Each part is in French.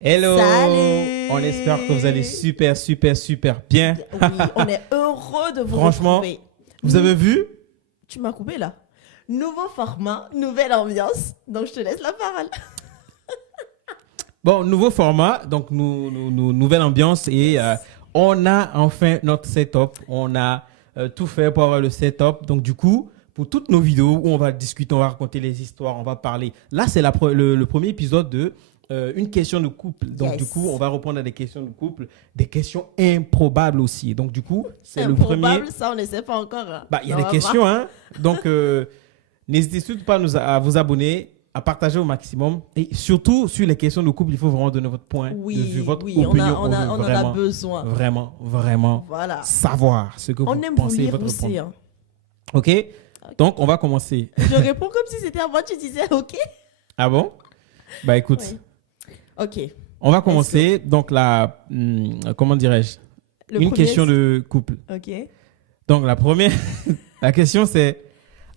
Hello! Salut! On espère que vous allez super bien. Oui, on est heureux de vous Franchement, retrouver. vous avez vu? Tu m'as coupé là. Nouveau format, nouvelle ambiance. Donc je te laisse la parole. Bon, nouveau format, donc nouvelle ambiance et on a enfin notre setup. On a tout fait pour avoir le setup. Donc du coup, pour toutes nos vidéos où on va discuter, on va raconter les histoires, on va parler. Là, c'est le premier épisode de une question de couple. Donc du coup, on va répondre à des questions de couple, des questions improbables aussi. Donc du coup, c'est le premier. Improbable, ça on ne sait pas encore. Hein. Bah, il y a des questions, hein. Donc n'hésitez surtout pas à vous abonner, à partager au maximum. Et surtout, sur les questions de couple, il faut vraiment donner votre point de vue, votre opinion. On en a besoin. Vraiment Voilà. savoir ce que vous On aime vous pensez, lire votre aussi. point. Hein. OK? Donc, on va commencer. Je réponds comme si c'était à moi, tu disais OK. Ah bon? Bah, écoute. Oui. OK. On va commencer. Donc, comment dirais-je? Une question de couple. OK. Donc, la première, la question c'est,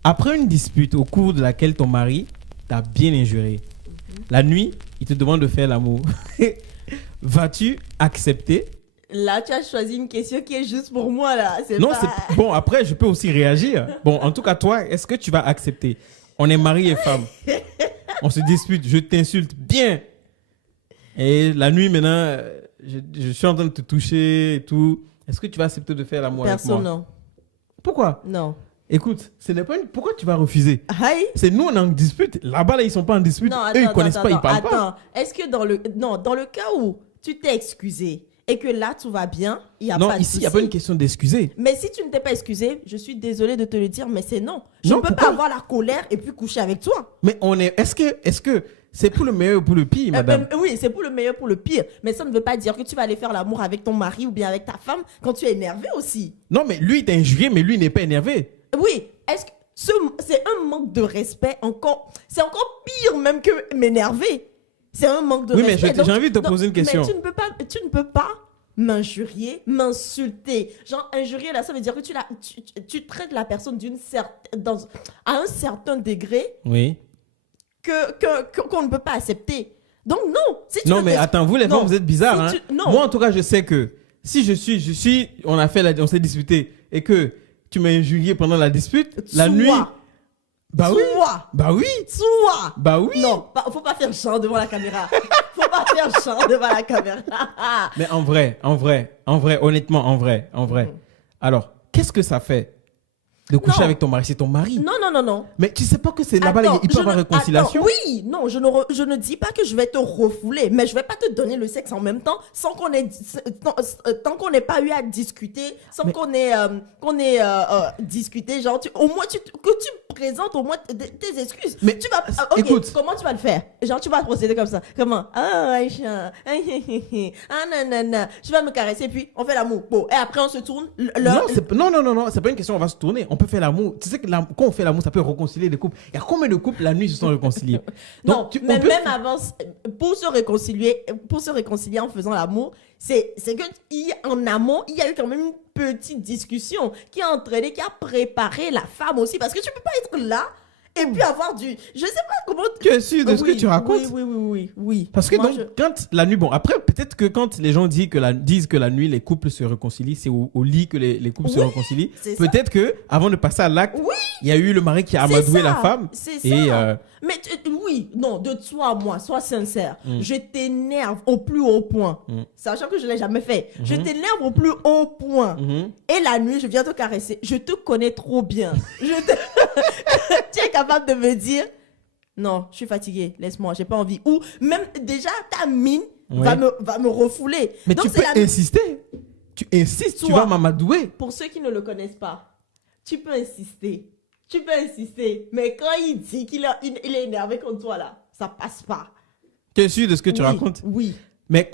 après une dispute au cours de laquelle ton mari t'a bien injuré, la nuit, il te demande de faire l'amour, vas-tu accepter? Là, tu as choisi une question qui est juste pour moi, là. Non, bon, après, je peux aussi réagir. Bon, en tout cas, toi, est-ce que tu vas accepter? On est mari et femme. On se dispute, je t'insulte bien. Et la nuit, maintenant, je suis en train de te toucher et tout. Est-ce que tu vas accepter de faire l'amour avec moi? Personne, non. Pourquoi? Non. Écoute, ce n'est pas pourquoi tu vas refuser? Aïe. C'est nous, on est en dispute. Là-bas, là, ils sont pas en dispute. Non, eux, ils connaissent pas, ils parlent pas. Attends, est-ce que dans le cas où tu t'es excusé et que là, tout va bien, il n'y a Non, pas de ici, il n'y a pas une question d'excuser. Mais si tu ne t'es pas excusé, je suis désolée de te le dire, mais c'est non. Je Non, ne peux pourquoi? pas avoir la colère et puis coucher avec toi. Mais est-ce que c'est pour le meilleur ou pour le pire, madame? Oui, c'est pour le meilleur, pour le pire. Mais ça ne veut pas dire que tu vas aller faire l'amour avec ton mari ou bien avec ta femme quand tu es énervé aussi. Non, mais lui, il t'a injurié, mais lui, il n'est pas énervé. Oui, est-ce que c'est un manque de respect encore. C'est encore pire même que m'énerver. C'est un manque de respect. Oui, mais j'ai envie de te poser une question. Mais tu ne peux pas m'injurier, m'insulter. Genre, injurier, là, ça veut dire que tu traites la personne à un certain degré Oui. qu'on ne peut pas accepter. Donc, non. Si tu Non, mais attends, vous, les femmes, vous êtes bizarres. Si hein. Moi, en tout cas, je sais que si on s'est disputé et que tu m'as injurié pendant la dispute, la nuit. Bah oui. Bah oui. Toi. Bah oui. Non, faut pas faire chant devant la caméra. Faut pas faire chant devant la caméra. Mais en vrai, honnêtement, en vrai. Alors, qu'est-ce que ça fait de coucher avec ton mari? C'est ton mari. Non. Mais tu sais pas que c'est là-bas, il peut y avoir réconciliation? Oui, non, je ne dis pas que je vais te refouler, mais je vais pas te donner le sexe en même temps sans qu'on ait, tant qu'on n'ait pas eu à discuter, qu'on ait discuté, genre, au moins que tu présentes au moins tes excuses. Mais tu vas, écoute, comment tu vas le faire? Genre, tu vas procéder comme ça. Comment? Ah, Aïcha, nanana, tu vas me caresser, puis on fait l'amour. Bon, et après on se tourne. Non, c'est pas une question, on va se tourner. On peut faire l'amour. Tu sais que quand on fait l'amour, ça peut réconcilier les couples. Il y a combien de couples la nuit se sont réconciliés? Donc, non, mais même avant, pour se réconcilier en faisant l'amour, c'est que en amont, il y a eu quand même une petite discussion qui a entraîné, qui a préparé la femme aussi. Parce que tu peux pas être là et puis avoir je sais pas comment. Tu es sûr de ce que tu racontes? Oui. Parce que quand la nuit, bon, après, peut-être que quand les gens disent que la nuit, les couples se réconcilient, c'est au lit que les couples se réconcilient. Peut-être que avant de passer à l'acte, il y a eu le mari qui a amadoué la femme. C'est ça. Mais de toi à moi, sois sincère. Je t'énerve au plus haut point. Sachant que je ne l'ai jamais fait. Je t'énerve au plus haut point. Et la nuit, je viens te caresser. Je te connais trop bien. Tu es capable de me dire, non, je suis fatiguée, laisse-moi, j'ai pas envie. Ou même déjà, ta mine va me refouler. Mais donc, tu peux insister. Tu insistes, tu vas m'amadouer. Pour ceux qui ne le connaissent pas, tu peux insister. Mais quand il dit qu'il est énervé contre toi, là, ça passe pas. Tu es sûr de ce que tu racontes? Oui. Mais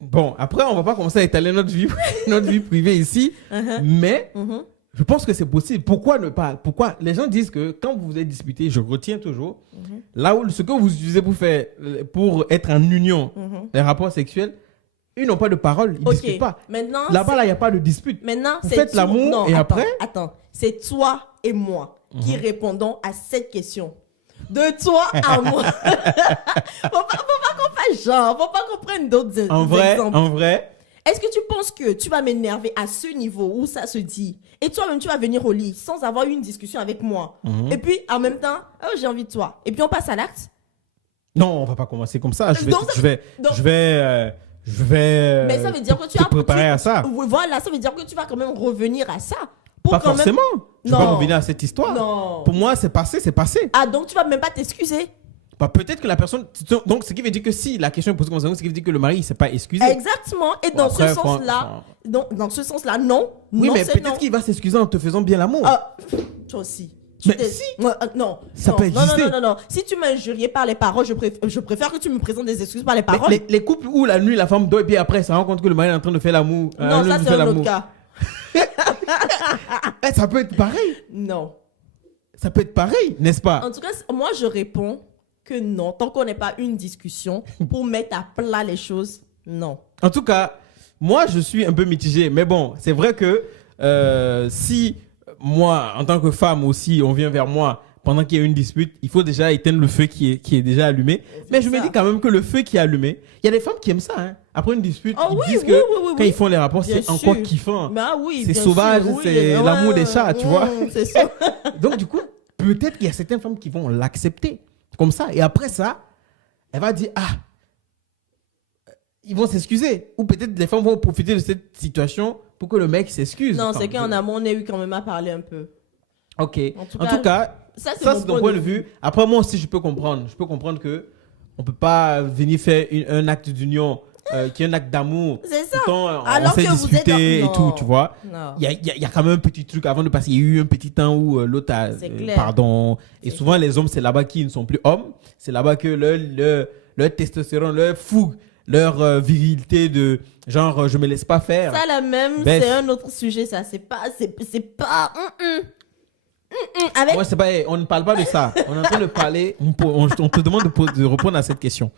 bon, après, on va pas commencer à étaler notre vie privée ici. Mais je pense que c'est possible. Pourquoi ne pas? Pourquoi les gens disent que quand vous vous êtes disputé, je retiens toujours, là où ce que vous utilisez pour être en union, les rapports sexuels, ils n'ont pas de parole, ils ne discutent pas. Maintenant, là-bas, il n'y a pas de dispute. Maintenant, vous faites l'amour et après... Attends, c'est toi et moi qui répondons à cette question. De toi à moi. Faut pas qu'on genre, faut pas qu'on prenne d'autres exemples. En vrai, Est-ce que tu penses que tu vas m'énerver à ce niveau où ça se dit et toi-même tu vas venir au lit sans avoir eu une discussion avec moi et puis en même temps, oh, j'ai envie de toi. Et puis on passe à l'acte. non, on va pas commencer comme ça. Je vais, Donc, mais ça veut dire que tu te as préparer à ça. Oui, voilà, ça veut dire que tu vas quand même revenir à ça. Pas quand même- forcément. Je vais Non. pas revenir à cette histoire. Non. Pour moi, c'est passé, c'est passé. Ah, donc tu vas même pas t'excuser. Bah, peut-être que la personne. Donc, ce qui veut dire que si la question est posée comme ça, ce qui veut dire que le mari, il s'est pas excusé. Exactement. Et dans Après, ce sens-là, dans ce sens-là, non. Oui, non, mais c'est non. peut-être qu'il va s'excuser en te faisant bien l'amour. Ah, toi aussi. Mais t'es- si. Non. Ça non, peut non, exister. non. Si tu m'as injurié par les paroles, je préfère que tu me présentes des excuses par les Mais paroles. les couples où la nuit, la femme dort et puis après, ça rend compte que le mari est en train de faire l'amour. Non, ça, c'est un autre cas. Ça peut être pareil. Non. Ça peut être pareil, n'est-ce pas? En tout cas, moi, je réponds que non. Tant qu'on n'est pas une discussion pour mettre à plat les choses, non. En tout cas, moi, je suis un peu mitigé. Mais bon, c'est vrai que si moi, en tant que femme aussi, on vient vers moi pendant qu'il y a une dispute, il faut déjà éteindre le feu qui est déjà allumé. Mais je me dis quand même que le feu qui est allumé, il y a des femmes qui aiment ça. Hein. Après une dispute, Oh ils oui, disent oui, que oui, quand ils font les rapports, Bien c'est encore sûr. kiffant. Bah oui, C'est bien sauvage, sûr, oui, c'est l'amour des chats, tu vois. C'est ça. Donc, du coup, peut-être qu'il y a certaines femmes qui vont l'accepter comme ça. Et après ça, elle va dire, ah, ils vont s'excuser. Ou peut-être les femmes vont profiter de cette situation pour que le mec s'excuse. Non, Enfin, c'est qu'en amont, on a eu quand même à parler un peu. Ok. En tout cas, ça, c'est ça, mon c'est ton point de vue. Après, moi aussi, je peux comprendre. Je peux comprendre que on peut pas venir faire un acte d'union qui est un acte d'amour. C'est ça. Pourtant, on Alors s'est que vous êtes disputé en- et tout, Non. tu vois. Non. Il y a quand même un petit truc avant de passer. Il y a eu un petit temps où l'autre a. C'est clair. Pardon. Et C'est souvent, les hommes, c'est là-bas qu'ils ne sont plus hommes. C'est là-bas que leur testostérone, leur fougue, leur virilité de genre, je me laisse pas faire. Ça, la même, Baisse. c'est un autre sujet, ça. C'est pas. Avec. Moi, c'est pas, on ne parle pas de ça. On est en train de parler. On te demande de répondre à cette question.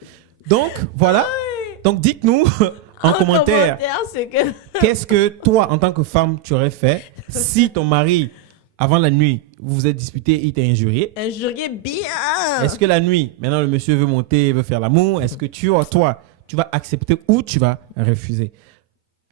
Donc, voilà. Donc, dites-nous en commentaire, c'est que. qu'est-ce que toi, en tant que femme, tu aurais fait si ton mari, avant la nuit, vous vous êtes disputé, il t'a injurié. Injurier bien. Est-ce que la nuit, maintenant le monsieur veut monter, veut faire l'amour, est-ce que toi, tu vas accepter ou tu vas refuser?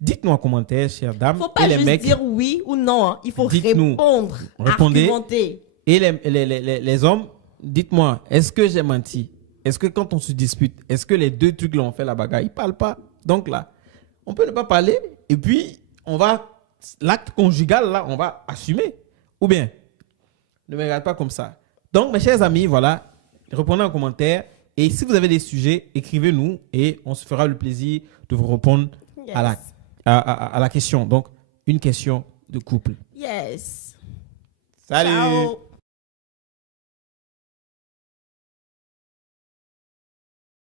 Dites-nous en commentaire, chères dames. Faut pas et les juste mecs, dire oui ou non. Hein. Il faut Dites-nous. répondre. Répondez. Argumenter. et les hommes, dites-moi, est-ce que j'ai menti? Est-ce que quand on se dispute, est-ce que les deux trucs là ont fait la bagarre? Ils parlent pas. Donc là, on peut ne pas parler et puis l'acte conjugal là, on va assumer. Ou bien, ne me regarde pas comme ça. Donc, mes chers amis, voilà, répondez en commentaire. Et si vous avez des sujets, écrivez-nous et on se fera le plaisir de vous répondre Yes. à la question. Donc, une question de couple. Yes. Salut! Ciao.